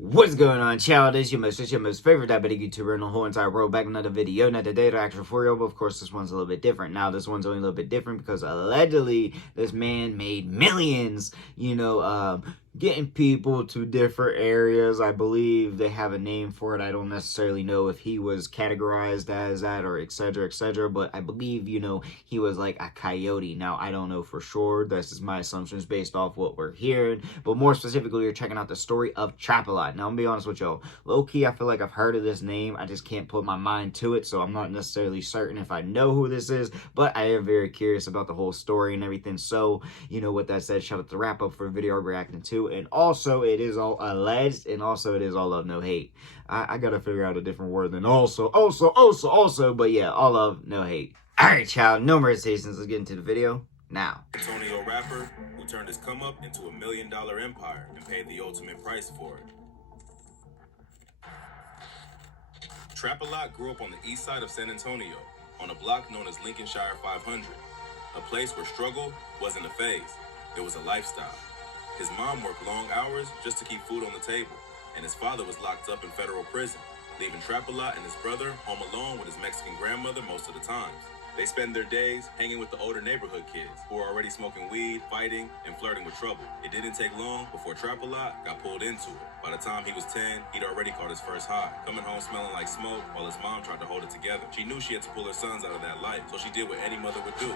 What's going on, child? It's your most favorite diabetic YouTuber in the whole entire world. Back with another video. Not today, the actual for real, but of course this one's a little bit different. Now this one's only a little bit different because allegedly this man made millions, getting people to different areas. I believe they have a name for it. I don't necessarily know if he was categorized as that or etc., but I believe, he was like a coyote. Now I don't know for sure. This is my assumptions based off what we're hearing, but more specifically, we're checking out the story of Trapalot. Now I'm gonna be honest with y'all, low-key I feel like I've heard of this name. I just can't put my mind to it, so I'm not necessarily certain if I know who this is, but I am very curious about the whole story and everything. So with that said, shout out to the wrap up for a video I'm reacting to. And also, it is all alleged, and also it is all love, no hate. I gotta figure out a different word than also, but yeah, all love, no hate. Alright, child, no more hesitations, let's get into the video now. Antonio rapper who turned his come up into $1 million empire and paid the ultimate price for it. Trapalot grew up on the east side of San Antonio, on a block known as Lincolnshire 500, a place where struggle wasn't a phase, it was a lifestyle. His mom worked long hours just to keep food on the table, and his father was locked up in federal prison, leaving Trapalot and his brother home alone with his Mexican grandmother most of the times. They spend their days hanging with the older neighborhood kids who are already smoking weed, fighting, and flirting with trouble. It didn't take long before Trapalot got pulled into it. By the time he was 10, he'd already caught his first high, coming home smelling like smoke while his mom tried to hold it together. She knew she had to pull her sons out of that life, so she did what any mother would do.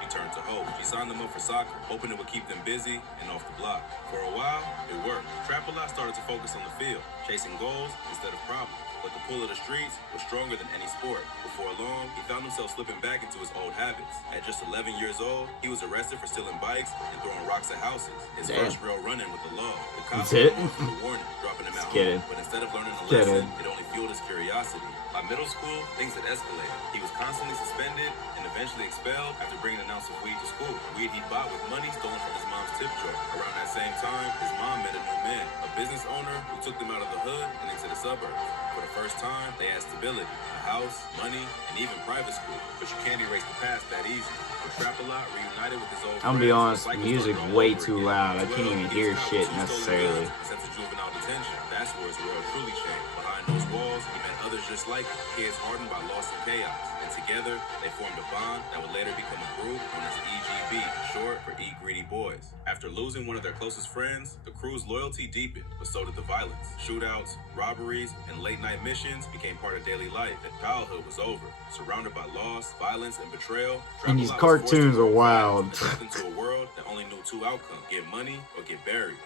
He turned to hope. She signed them up for soccer, hoping it would keep them busy and off the block. For a while, it worked. Trapalot started to focus on the field, chasing goals instead of problems. But the pull of the streets was stronger than any sport. Before long, he found himself slipping back into his old habits. At just 11 years old, he was arrested for stealing bikes and throwing rocks at houses. His first real run-in with the law. The cops put him on a warning, dropping him out home. But instead of learning a lesson, it only fueled his curiosity. By middle school, things had escalated. He was constantly suspended and eventually expelled after bringing an ounce of weed to school. Weed he bought with money stolen from his mom's tip jar. Around that same time, his mom met a new man, a business owner who took them out of the hood and into the suburbs. For the first time, they had stability, a house, money, and even private school. But you can't erase the past that easy. When Trapalot reunited with his old I'm gonna be honest, music's way too loud. I can't even hear shit necessarily. Since the juvenile detention, that's where his world truly changed. Behind those walls, he met others just like him, kids hardened by loss and chaos. And together, they formed a bond that would later become a group known as EGB, short for Eat Greedy Boys. After losing one of their closest friends, the crew's loyalty deepened, but so did the violence. Shootouts, robberies, and late-night missions became part of daily life, and childhood was over. Surrounded by loss, violence, and betrayal, and these cartoons are wild. Into a world that only knew two outcomes: get money or get buried.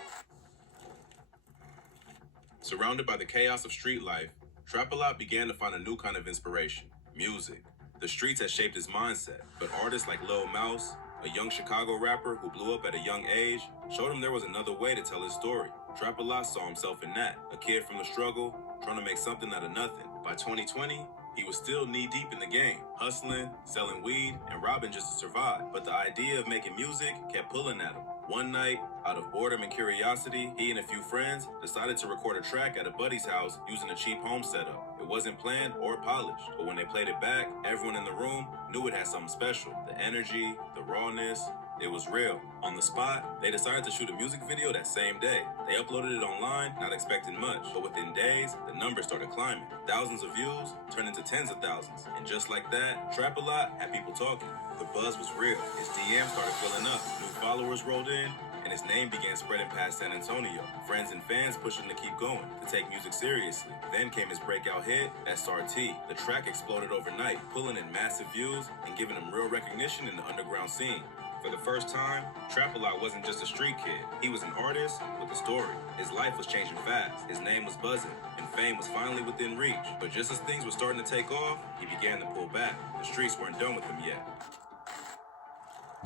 Surrounded by the chaos of street life, Trapalot began to find a new kind of inspiration: music. The streets had shaped his mindset, but artists like Lil Mouse, a young Chicago rapper who blew up at a young age, showed him there was another way to tell his story. Trapalot saw himself in that, a kid from the struggle, trying to make something out of nothing. By 2020, he was still knee-deep in the game, hustling, selling weed, and robbing just to survive. But the idea of making music kept pulling at him. One night, out of boredom and curiosity, he and a few friends decided to record a track at a buddy's house using a cheap home setup. It wasn't planned or polished, but when they played it back, everyone in the room knew it had something special. The energy, the rawness, it was real. On the spot, they decided to shoot a music video that same day. They uploaded it online, not expecting much, but within days, the numbers started climbing. Thousands of views turned into tens of thousands. And just like that, Trapalot had people talking. The buzz was real. His DMs started filling up. New followers rolled in, and his name began spreading past San Antonio. Friends and fans pushed him to keep going, to take music seriously. Then came his breakout hit, SRT. The track exploded overnight, pulling in massive views and giving him real recognition in the underground scene. For the first time, Trapalot wasn't just a street kid. He was an artist with a story. His life was changing fast. His name was buzzing, and fame was finally within reach. But just as things were starting to take off, he began to pull back. The streets weren't done with him yet.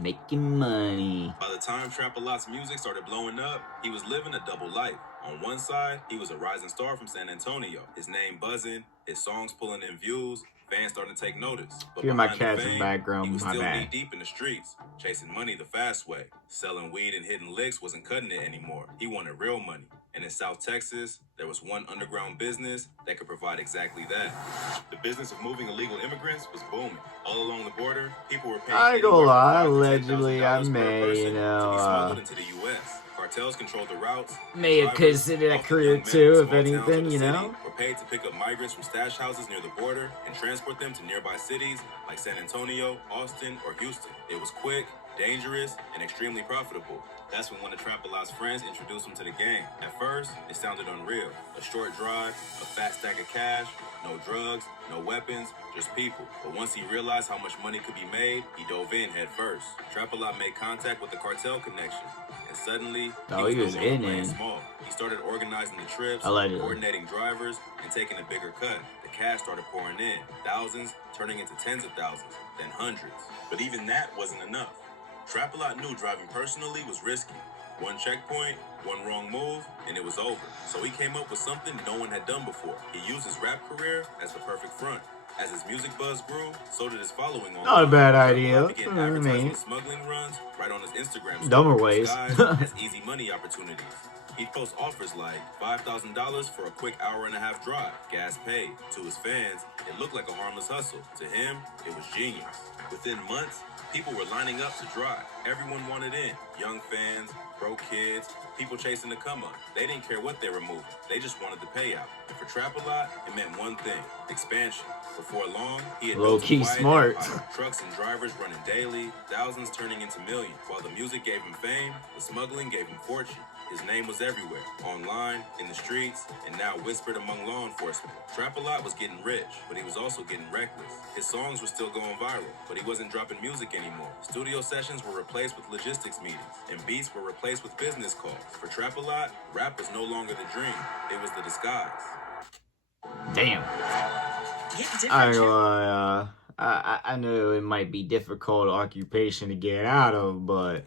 Making money. By the time Trapalot's music started blowing up, he was living a double life. On one side, he was a rising star from San Antonio. His name buzzing, his songs pulling in views, fans starting to take notice. But hear my cats in the background, he was my still bad. knee deep in the streets, chasing money the fast way. Selling weed and hitting licks wasn't cutting it anymore. He wanted real money. And in South Texas, there was one underground business that could provide exactly that. The business of moving illegal immigrants was booming. All along the border, people were paying I ain't gonna lie, $5,000 to allegedly I $10,000 per may, person to be smuggled into the U.S. cartels controlled the routes. May have Drivers, considered that often career young men too, from if small towns or anything, the you city, know? were paid to pick up migrants from stash houses near the border and transport them to nearby cities like San Antonio, Austin, or Houston. It was quick, dangerous, and extremely profitable. That's when one of Trapalot's friends introduced him to the game. At first, it sounded unreal. A short drive, a fat stack of cash, no drugs, no weapons, just people. But once he realized how much money could be made, he dove in head first. Trapalot made contact with the cartel connection, and suddenly, He was no longer in playing it. small. He started organizing the trips, Allegedly. coordinating drivers, and taking a bigger cut. The cash started pouring in, thousands turning into tens of thousands, then hundreds. But even that wasn't enough. Trapalot knew driving personally was risky. One checkpoint, one wrong move, and it was over. So he came up with something no one had done before. He used his rap career as the perfect front. As his music buzz grew, so did his following online. Not a bad idea. Trapalot began advertising his smuggling runs right on his Instagram story, Dumber ways. disguised as easy money opportunities. He'd post offers like $5,000 for a quick hour-and-a-half drive, gas paid. To his fans, it looked like a harmless hustle. To him, it was genius. Within months, people were lining up to drive. Everyone wanted in. Young fans, broke kids, people chasing the come up. They didn't care what they were moving. They just wanted the payout. And for Trapalot, it meant one thing: expansion. Before long, he had built a Low-key quiet smart. empire. Trucks and drivers running daily, thousands turning into millions. While the music gave him fame, the smuggling gave him fortune. His name was everywhere, online, in the streets, and now whispered among law enforcement. Trapalot was getting rich, but he was also getting reckless. His songs were still going viral, but he wasn't dropping music anymore. Studio sessions were replaced with logistics meetings, and beats were replaced with business calls. For Trapalot, rap was no longer the dream, it was the disguise. Damn. I know it might be difficult occupation to get out of, but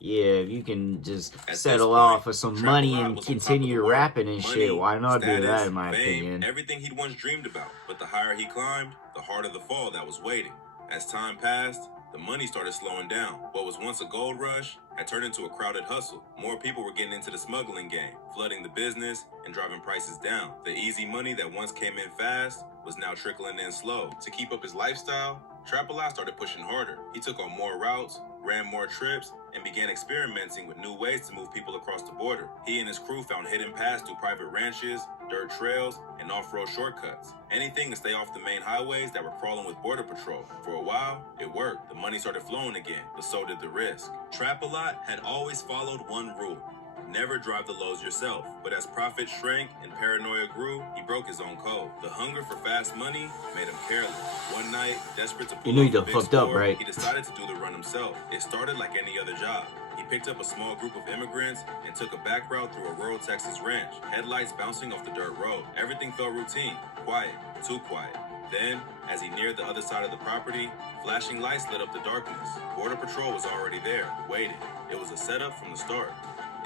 yeah, if you can just settle off with some money and continue rapping and shit, why not do that, in my opinion? Everything he'd once dreamed about. But the higher he climbed, the harder the fall that was waiting. As time passed, the money started slowing down. What was once a gold rush had turned into a crowded hustle. More people were getting into the smuggling game, flooding the business and driving prices down. The easy money that once came in fast was now trickling in slow. To keep up his lifestyle, Trapalot started pushing harder. He took on more routes, ran more trips, and began experimenting with new ways to move people across the border. He and his crew found hidden paths through private ranches, dirt trails, and off-road shortcuts. Anything to stay off the main highways that were crawling with border patrol. For a while, it worked. The money started flowing again, but so did the risk. Trapalot had always followed one rule: never drive the lows yourself. But as profits shrank and paranoia grew, he broke his own code. The hunger for fast money made him careless. One night, desperate to pull off a big fucked up, score, right? he decided to do the run himself. It started like any other job. He picked up a small group of immigrants and took a back route through a rural Texas ranch, headlights bouncing off the dirt road. Everything felt routine, quiet, too quiet. Then, as he neared the other side of the property, flashing lights lit up the darkness. Border Patrol was already there, waiting. It was a setup from the start.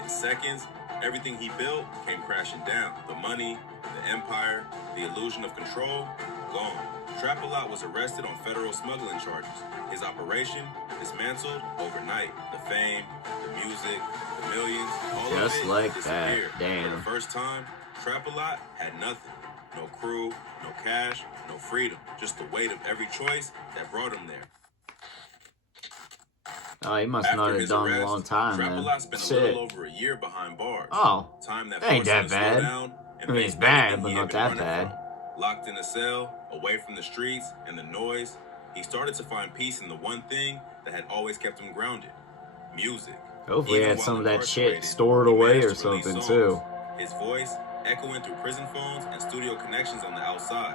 In seconds, everything he built came crashing down. The money, the empire, the illusion of control, gone. Trapalot was arrested on federal smuggling charges. His operation dismantled overnight. The fame, the music, the millions, all Just of it like disappeared. that. Damn. For the first time, Trapalot had nothing. No crew, no cash, no freedom. Just the weight of every choice that brought him there. Oh, he must not have done a long time, Trapalot man. spent a Shit. little over a year behind bars. Oh, Time that ain't forced him that to slow bad. down and I mean, face it's bad, everything but he not had been that running bad. from. Locked in a cell, away from the streets and the noise, he started to find peace in the one thing that had always kept him grounded: music. Hopefully he Even had while some of that incarcerated, shit stored he away managed or to release something, songs. too. His voice echoing through prison phones and studio connections on the outside.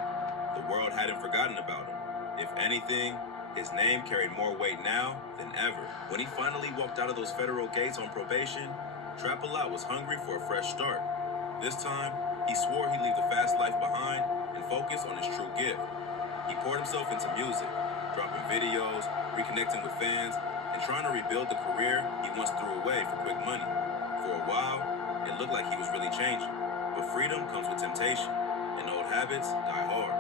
The world hadn't forgotten about him. If anything, his name carried more weight now than ever. When he finally walked out of those federal gates on probation, Trapalot was hungry for a fresh start. This time, he swore he'd leave the fast life behind and focus on his true gift. He poured himself into music, dropping videos, reconnecting with fans, and trying to rebuild the career he once threw away for quick money. For a while, it looked like he was really changing. But freedom comes with temptation, and old habits die hard.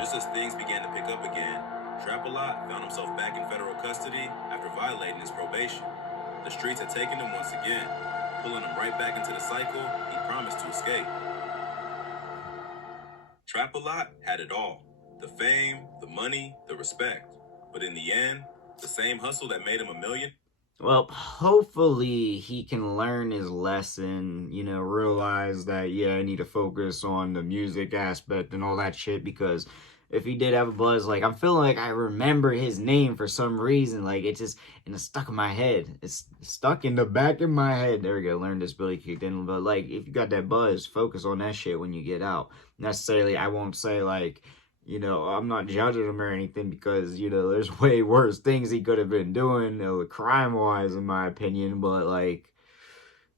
Just as things began to pick up again, Trapalot found himself back in federal custody after violating his probation. The streets had taken him once again, pulling him right back into the cycle he promised to escape. Trapalot had it all: the fame, the money, the respect. But in the end, the same hustle that made him a million Well, hopefully he can learn his lesson, realize that, yeah, I need to focus on the music aspect and all that shit, because if he did have a buzz, like, I'm feeling like I remember his name for some reason, like, and it's stuck in my head. It's stuck in the back of my head. There we go, learn disability kicked in, but, like, if you got that buzz, focus on that shit when you get out. Necessarily, I won't say, like, I'm not judging him or anything, because, there's way worse things he could have been doing, crime-wise, in my opinion. But, like,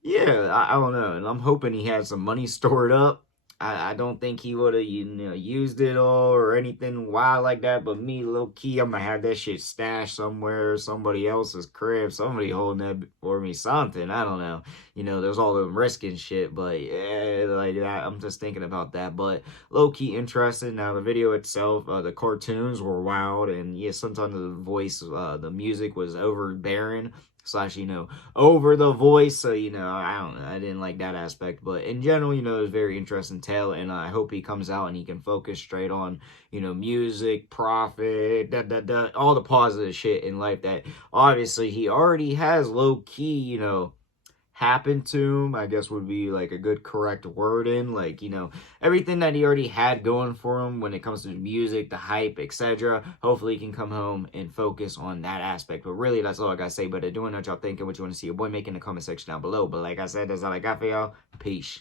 yeah, I don't know. And I'm hoping he had some money stored up. I don't think he would have, used it all or anything wild like that. But me, low key, I'm gonna have that shit stashed somewhere, somebody else's crib, somebody holding that for me, something. I don't know. There's all the risk and shit. But yeah, like that. I'm just thinking about that. But low key interesting. Now the video itself, the cartoons were wild, and yeah, sometimes the voice, the music was overbearing slash, over the voice. So, I don't know. I didn't like that aspect. But in general, it was a very interesting tale. And I hope he comes out and he can focus straight on, music, profit, all the positive shit in life that obviously he already has low key, happened to him, I guess would be like a good correct word in, like, everything that he already had going for him when it comes to the music, the hype, etc. Hopefully he can come home and focus on that aspect. But really, that's all I gotta say. But I do want to know what y'all think and what you want to see your boy make in the comment section down below. But like I said, that's all I got for y'all. Peace.